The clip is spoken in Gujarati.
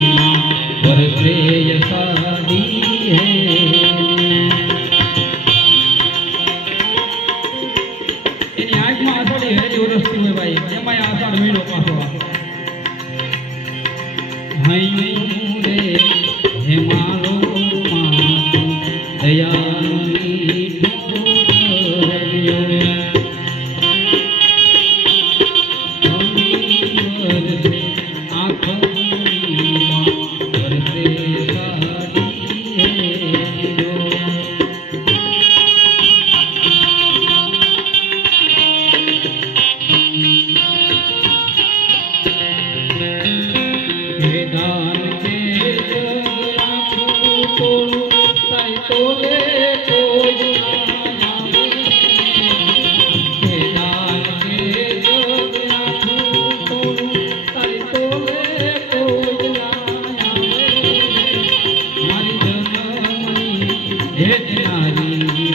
बरसे यसादी है એની આંખમાં આષાઢી હેરી વરસતી હોય ભાઈ એમાં આષાઢ મહિનો પાછો હૈયું રે હે મારો દયાની Hey,